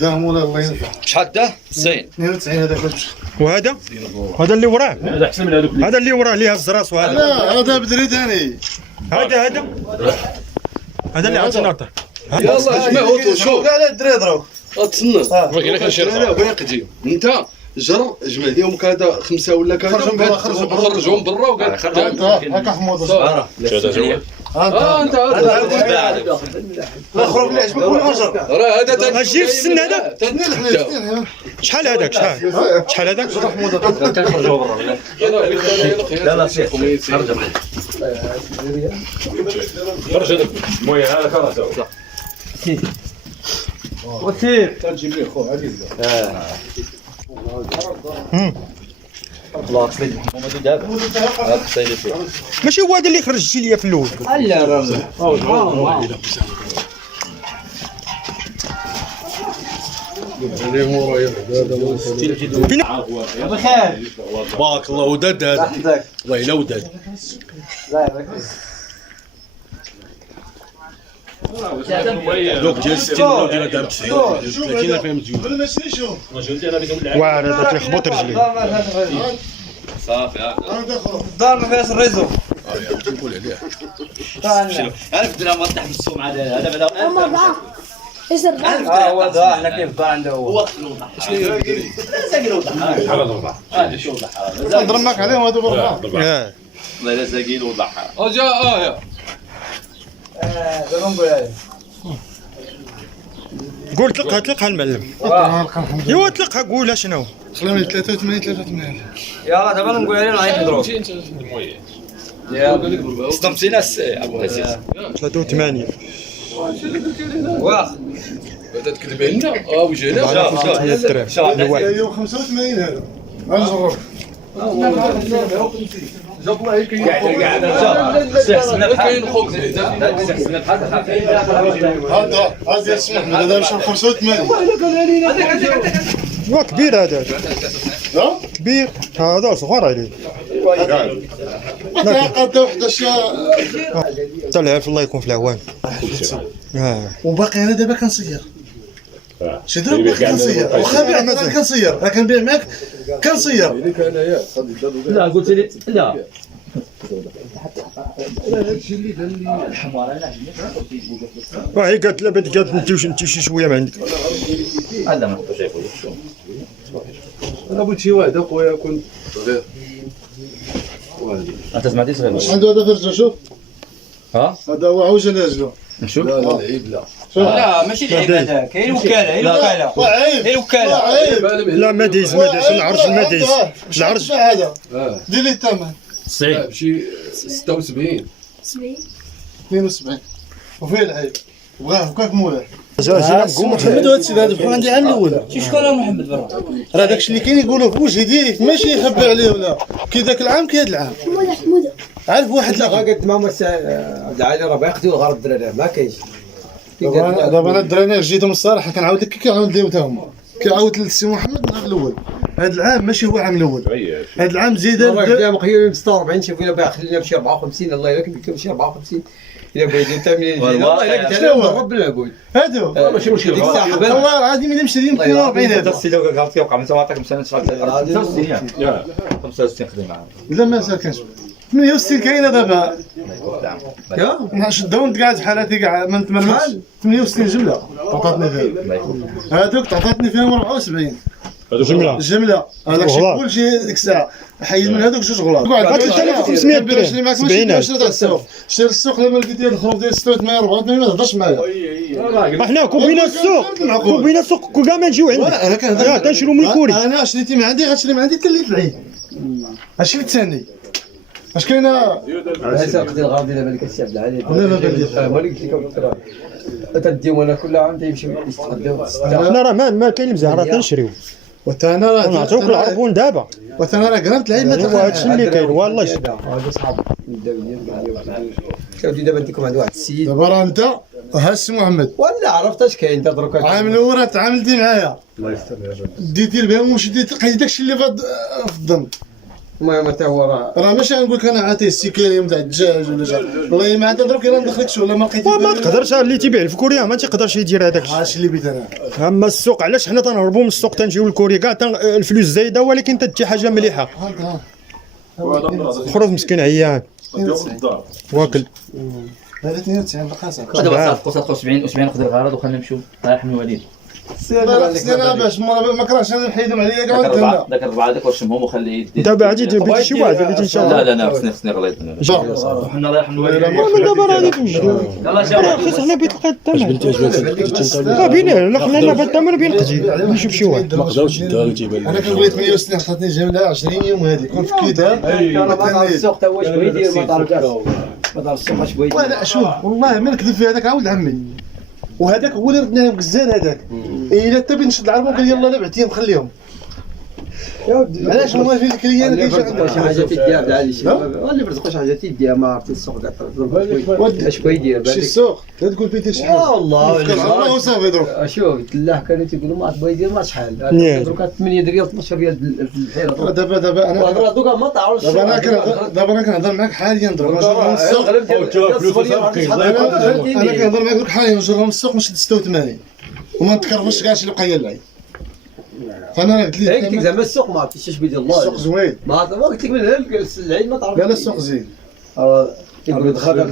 داه مولا الله ينفع. شحال داه؟ 90. 92 هذاك. وهذا اللي وراه هذا احسن من هذوك. هذا اللي وراه اللي هز راسو هذا. لا هذا بدري ثاني. هذا اللي عطينا ناطر. يلا جماعة شوف لا لا الدري ضرب. تسنى الا كان شي لا باقي انت جر جمع لهم هذا 5 ولا كذا خرجهم برا وقال هكا حموضه. انت لا خرج لي عجبك ولا غجر. راه هذا تجي في السن هذا. شحال هذاك شحال هذاك؟ كنخرجوا برا. لا لا سير خرج هذاك المهم هذا خلاص وسير تجيب لي خو عزيز. الله سيدي محمد دابا هذا السيد فيه ماشي هو هذا اللي خرجتي ليا في الاول. لا راه بخير بارك الله وداد هذا والله الا وداد دوك ديال 60 مليون ديال درهم 30 فيهم مزيون ما شريشو. واعر هذا تيخبط رجليه. صافي الدار ما فيهاش الريزو. نقول عليه عرفت درهم ما تحبس السوم على هذا بدا هم 4 يصير 4 هو ده احنا كيف الدار عنده هو شنو يدير ساقي وضح حرام الوضع هذا شو وضح نضرمك عليهم هذو برا. اه والله لا ساقي وضح يا دابا نقول هذا قول طلقها المعلم. ايوا طلقها قولها شنو. سلامي 83 يلا دابا نقول عليه نعيط نضرب يا صدمتينا ابو عزيز 83 واخ بدا تكذب علينا وجهنا يوم 85 هذا. نجرب. كاين خوك هذا اسمح هذا مش 85. هو كبير هذا كبير هذا صغار عليه. قد 11 طلع في الله يكون في العوان. وباقي انا دابا كنصير. شي ضرب كنصير واخا بيع مازال كنصير راه كنبيع معاك كنصير. لا قلت لي لا وهي قالت لا بدي قالت انت شي شويه ما عندك. هذا ما نقدرش يقول شو انا بغيت شي واحد اخويا يكون صغير. انت سمعتي صغير عنده هذا فرجه شوف. ها هذا هو عوج نازله. نشوف لا العيب لا لا ماشي العيب هذاك كاين وكاله هي الوكاله وعيب هي الوكاله عيب. لا ما دايز العرج ما دايز العرج هذا دير لي الثمن 90 شي 76 72 وفيه العيب بغاه هكاك مولاه. محمد هذا السيد هذا بحال عندي عام الاول. شكون محمد برا راه داكشي اللي كاين يقولوه في وجهي ديريكت ماشي يخبي عليه ولا كي ذاك العام كي هذا العام. حموده عارف واحد لا قلت ماما عبد العالي راه باقي الغرض الدراري ما كاينش. دابا انا الدراري جيتهم الصراحه كنعاود لك كي كيعاود ليهم حتى هما كيعاود للسي محمد النهار الاول. هذا العام ماشي هو العام الاول. هذا العام زيد الراه مخير 46 شوف الا باغي خلينا بشي 54 الله يلا كنت بشي 54 الا بغيتي انت منين والله الا قلت له رب العبود هذا هو ماشي مشكل والله العظيم الا مشري 42 هذا. السيده قالت كيوقع من سماطك مثلا 65 خدم معاه لا مازال كنشوف 68 كاينه دابا. يا شدهم قاعد حالاتي كاع ما نتمرمش 68 جمله عطاتني فيهم هذوك عطاتني فيهم 74 جمله هذاك شي كلشي ديك الساعه حيد من هذوك جوج غلاط. 3500 درهم 70 شري السوق لما لقيت ديال الخروف ديال 86 84 ما تهضرش معايا. حنا كوبينا السوق كاع ما نجيو عندك. انا كنهضر تنشرو من الكوري. انا شريتي من عندي غتشري من عندي حتى اللي العيد. هادشي الثاني اش كاينه هذا قد الغرض دابا اللي كتسي عبد العالي لا بديت ما قلت لك تديو انا كل عام تيمشيو يستخدموا حنا راه ما كاين مزيان راه تنشريو وتانا راه نعطيوك العربون دابا وتانا راه قرمت العيب ما هو هادشي اللي كاين والله هذا صحاب كاودي دابا نديكم عند واحد السيد دابا راه انت ها السي محمد ولا عرفت اش كاين انت دروك عام الاول تعاملتي معايا الله يستر ديتي البهم وشديت لقيتي داكشي اللي في الظن المهم حتى هو راه ماشي نقول لك انا عاطيه السكيريم تاع الدجاج ولا جا والله ما عاد درك الا ندخلكش ولا ما لقيتي وما تقدرش اللي تيبيع في كوريا ما تيقدرش يدير هذاك الشيء. هادشي اللي بيت انا. اما السوق علاش حنا تنهربوا من السوق تنجيو لكوريا كاع الفلوس زايده ولكن تدي حاجه مليحه. خرج مسكين عيان واكل. هذا 92 بقاسه. دابا صافي قصه 70 و70 نقدر الغرض وخلينا نمشيو رايح من الوليد. انا باش ما كرهتش انا نحيدهم عليا كاع وانت. ذاك الربعه هذاك ورشمهم وخليه يدي. دابا عادي تبيت شي واحد اللي ان شاء الله. لا خصني غليظ. وحنا رايح من الوليد. من دابا راه غادي يلاه شباب. خص حنا بيت لقيت الثمن. بين لا خلينا بيت الثمن بين قديم نشوف شي واحد. ما قدرش انا كنقول 68 عطاتني جمله 20 يوم هذه كون فكيتها. السوق تا واش بغى يدير ما تعرفش ما تعرفش السوق اش بغى يدير. وانا شوف والله ما نكذب في هذاك عاود عمي وهذاك هو اللي ردنا لهم كزان هذاك الا حتى بين نشد العربه قال يلا لا بعتيهم خليهم علاش ما في الكليان كيجي عندنا شي حاجه تديها بلا شي اللي برزق شي حاجه تديها ما عرفت السوق كاع اش بغى يدير شي السوق لا تقول بيتي شي حاجه والله الله وصافي دروك شوف الله كانوا تيقولوا ما بغى يدير ما شحال دروك 8 ريال 12 ريال في الحيره دابا انا وهضره دوكا ما تعرفش دابا انا كنهضر معاك حاليا دروك نجرهم السوق انا كنهضر معاك دروك حاليا نجرهم السوق نشد 86 وما نتكرفش كاع شي اللي بقى لي فانا قلت لك هيك زعما السوق ما عرفتش اش بيدير الله السوق زوين ما قلت لك من العيد ما تعرفش لا السوق زين يقول دخل